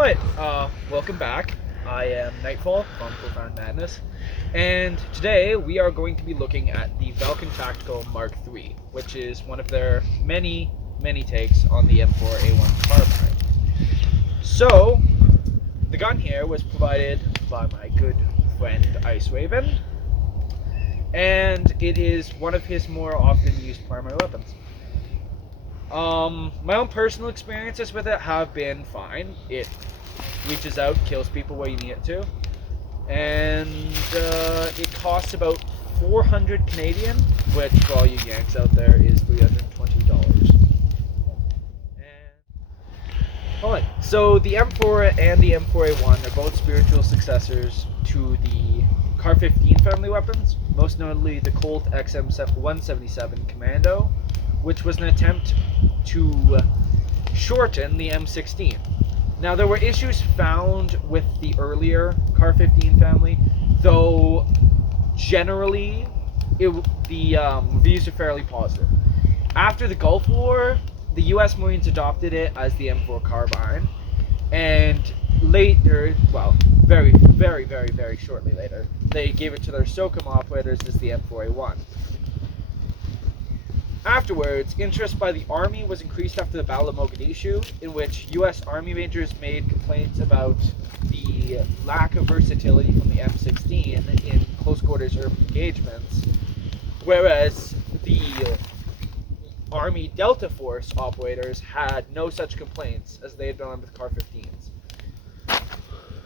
Alright, welcome back. I am Nightfall from Profound Madness, and today we are going to be looking at the Valken Tactical Mk.III, which is one of their many takes on the M4A1 carbine. So, the gun here was provided by my good friend Ice Raven, and it is one of his more often used primary weapons. My own personal experiences with it have been fine. It reaches out, kills people where you need it to, and it costs about 400 Canadian, which for all you Yanks out there is $320. Alright, so the M4 and the M4A1 are both spiritual successors to the Kar-15 family weapons, most notably the Colt XM177 Commando, which was an attempt to shorten the M16. Now, there were issues found with the earlier Kar-15 family, though generally the reviews are fairly positive. After the Gulf War, the U.S. Marines adopted it as the M4 carbine, and later, well, very shortly later, they gave it to their SOCOM operators as the M4A1. Afterwards, interest by the Army was increased after the Battle of Mogadishu, in which U.S. Army majors made complaints about the lack of versatility from the M16 in close quarters urban engagements, whereas the Army Delta Force operators had no such complaints as they had done with Kar-15s.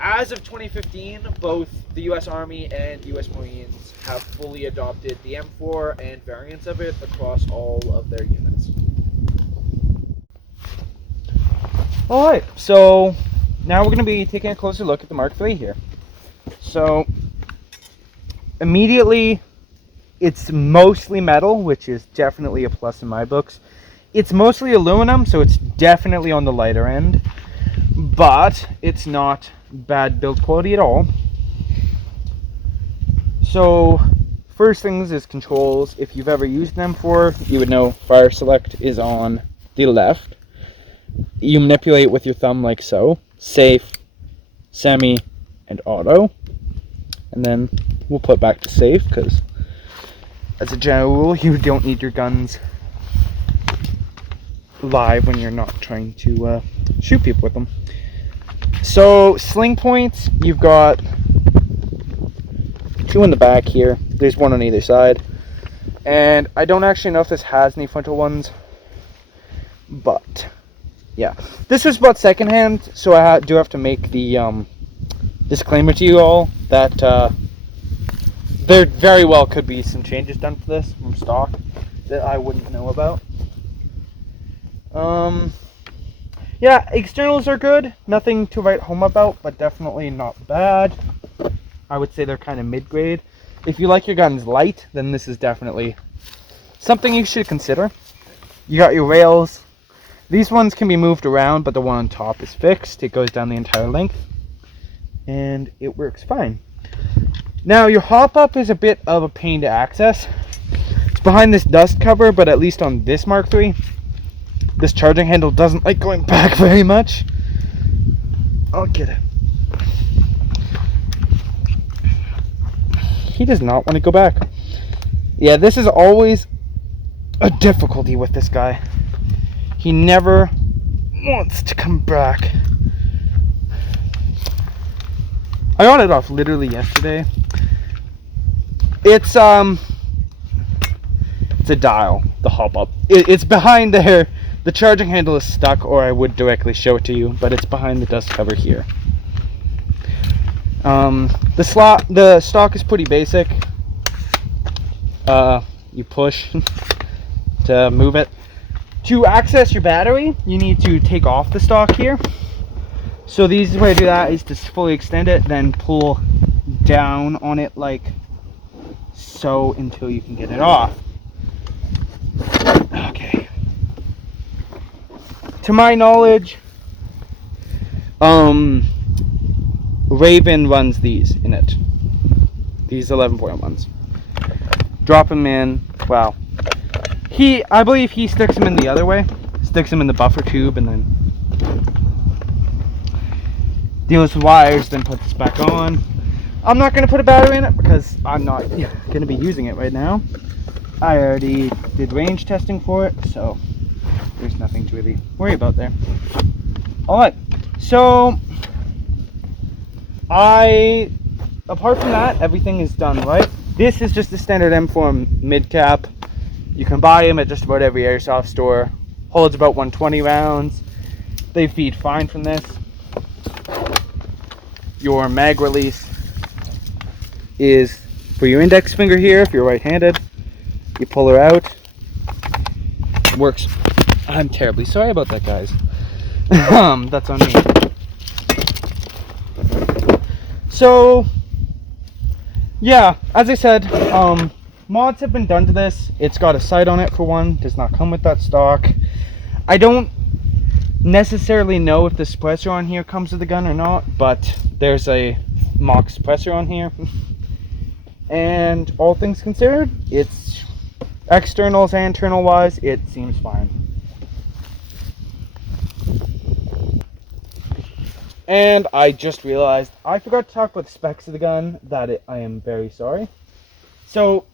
As of 2015, both the U.S. Army and U.S. Marines have fully adopted the M4 and variants of it across all of their units. Alright, so now we're going to be taking a closer look at the Mk.III here. So, immediately, it's mostly metal, which is definitely a plus in my books. It's mostly aluminum, so it's definitely on the lighter end, but it's not bad build quality at all. So, first things is controls. If you've ever used them before, you would know fire select is on the left. You manipulate with your thumb like so. Safe, semi, and auto. And then we'll put back to safe, because as a general rule, you don't need your guns live when you're not trying to shoot people with them. So, sling points, you've got two in the back here. There's one on either side. And I don't actually know if this has any frontal ones, but yeah. This was bought secondhand, so I do have to make the disclaimer to you all that there very well could be some changes done to this from stock that I wouldn't know about. Yeah, externals are good. Nothing to write home about, but definitely not bad. I would say they're kind of mid-grade. If you like your guns light, then this is definitely something you should consider. You got your rails. These ones can be moved around, but the one on top is fixed. It goes down the entire length, and it works fine. Now, your hop-up is a bit of a pain to access. It's behind this dust cover, but at least on this Mk.III, this charging handle doesn't like going back very much. I'll get it. He does not want to go back. Yeah, this is always a difficulty with this guy. He never wants to come back. I got it off literally yesterday. It's a dial, the hop up. It's behind there. The charging handle is stuck, or I would directly show it to you, but it's behind the dust cover here. The stock is pretty basic. You push to move it. To access your battery, you need to take off the stock here. So the easiest way to do that is to fully extend it, then pull down on it like so until you can get it off. Okay. To my knowledge, Raven runs these in it. These 11-point ones. Drop them in. Wow. I believe he sticks them in the other way. Sticks them in the buffer tube and then deals with wires, then put this back on. I'm not going to put a battery in it because I'm not going to be using it right now. I already did range testing for it, so there's nothing to really worry about there. Alright, so apart from that, everything is done right. This is just a standard M4 mid-cap. You can buy them at just about every airsoft store. Holds about 120 rounds. They feed fine from this. Your mag release is for your index finger here if you're right-handed. You pull her out. Works. I'm terribly sorry about that, guys. That's on me. So, yeah, as I said, mods have been done to this. It's got a sight on it for one. Does not come with that stock. I don't necessarily know if the suppressor on here comes with the gun or not, but there's a mock suppressor on here. And all things considered, it's externals and internal wise, it seems fine. And I just realized I forgot to talk about the specs of the gun. I am very sorry. So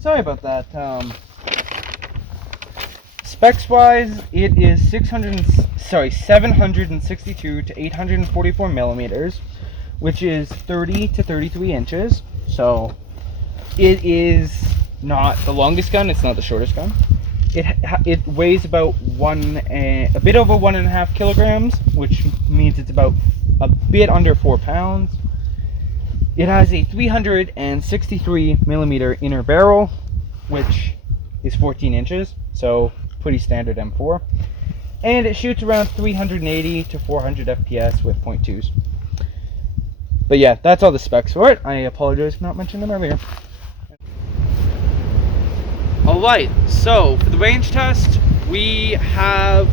sorry about that. Specs wise, it is 762 to 844 millimeters, which is 30 to 33 inches. So it is not the longest gun. It's not the shortest gun. It weighs about a bit over 1.5 kilograms, which means it's about a bit under 4 pounds. It has a 363 millimeter inner barrel, which is 14 inches, so pretty standard M4. And it shoots around 380 to 400 FPS with .2s. But yeah, that's all the specs for it. I apologize for not mentioning them earlier. Alright, so for the range test, we have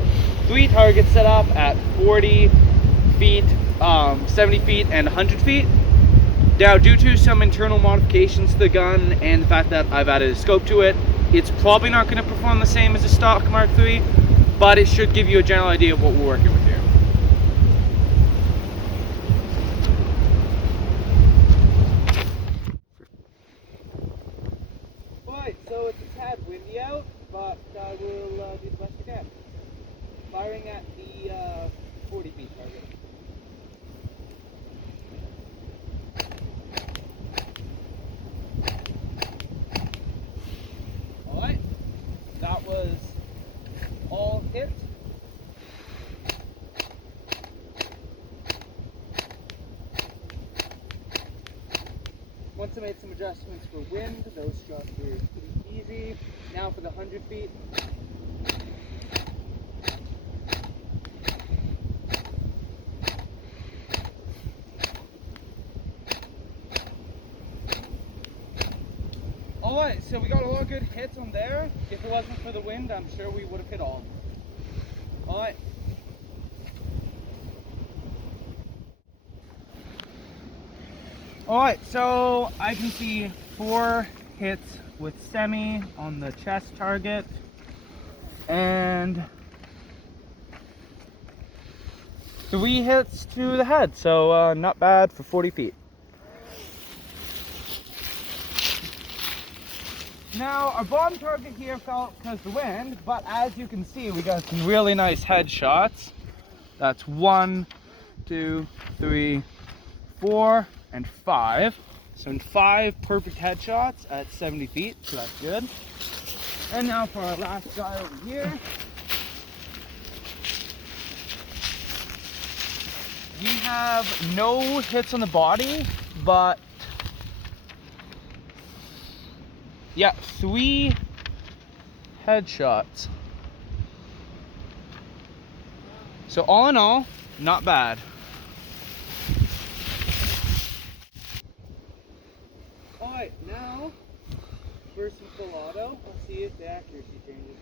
3 targets set up at 40 feet, 70 feet, and 100 feet. Now, due to some internal modifications to the gun and the fact that I've added a scope to it, it's probably not going to perform the same as a stock Mk.III, but it should give you a general idea of what we're working with here. Alright, so it's a tad windy out, but I will do the best I can. Firing at the 40 feet target. Alright, that was all hit. Once I made some adjustments for wind, those shots were pretty easy. Now for the 100 feet. Alright, so we got a lot of good hits on there. If it wasn't for the wind, I'm sure we would have hit all of them. Alright. Alright, so I can see 4 hits with semi on the chest target. And 3 hits to the head, so not bad for 40 feet. Now, our bottom target here fell because of the wind, but as you can see, we got some really nice headshots. That's 1, 2, 3, 4, and 5. So 5 perfect headshots at 70 feet, so that's good. And now for our last guy over here. We have no hits on the body, but yeah, 3 headshots. So all in all, not bad. Alright, now for some full auto, let's see if the accuracy changes.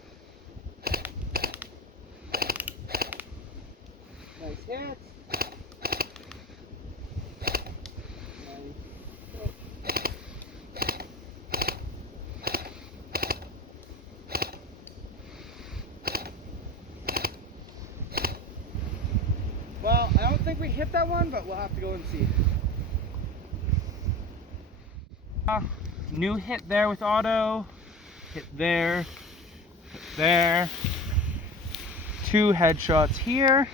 Nice hits. hit that one, but we'll have to go and see. New hit there with auto, hit there, hit there, 2 headshots here,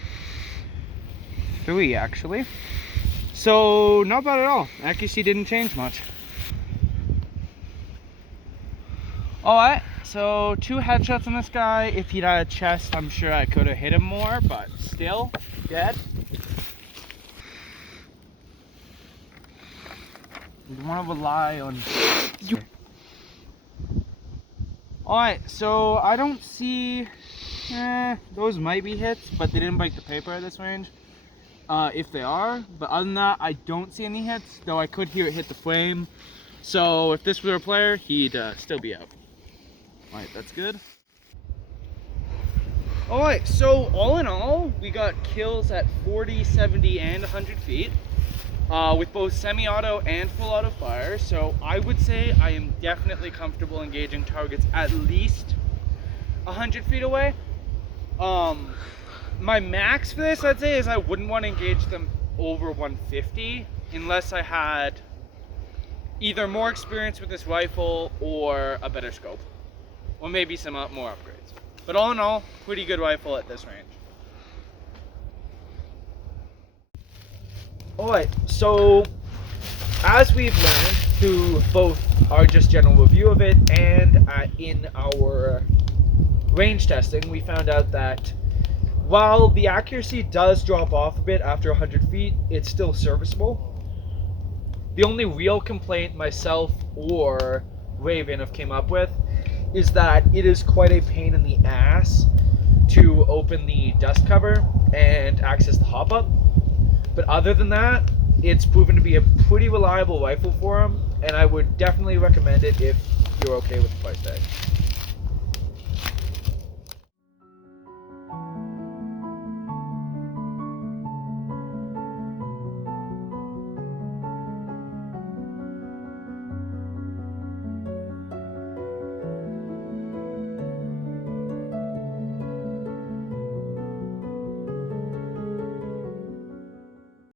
3 actually. So not bad at all. Accuracy didn't change much. Alright, so 2 headshots on this guy. If he'd had a chest, I'm sure I could have hit him more, but still dead. You want to rely on you. Alright, so I don't see. Those might be hits, but they didn't break the paper at this range. If they are, but other than that, I don't see any hits. Though I could hear it hit the frame. So if this were a player, he'd still be out. Alright, that's good. Alright, so all in all, we got kills at 40, 70, and 100 feet. With both semi-auto and full auto fire, so I would say I am definitely comfortable engaging targets at least 100 feet away. My max for this, I'd say, is I wouldn't want to engage them over 150 unless I had either more experience with this rifle or a better scope, or maybe some more upgrades. But all in all, pretty good rifle at this range. Alright, so as we've learned through both our just general review of it and in our range testing, we found out that while the accuracy does drop off a bit after 100 feet, it's still serviceable. The only real complaint myself or Raven have came up with is that it is quite a pain in the ass to open the dust cover and access the hop-up. But other than that, it's proven to be a pretty reliable rifle for him, and I would definitely recommend it if you're okay with the price tag.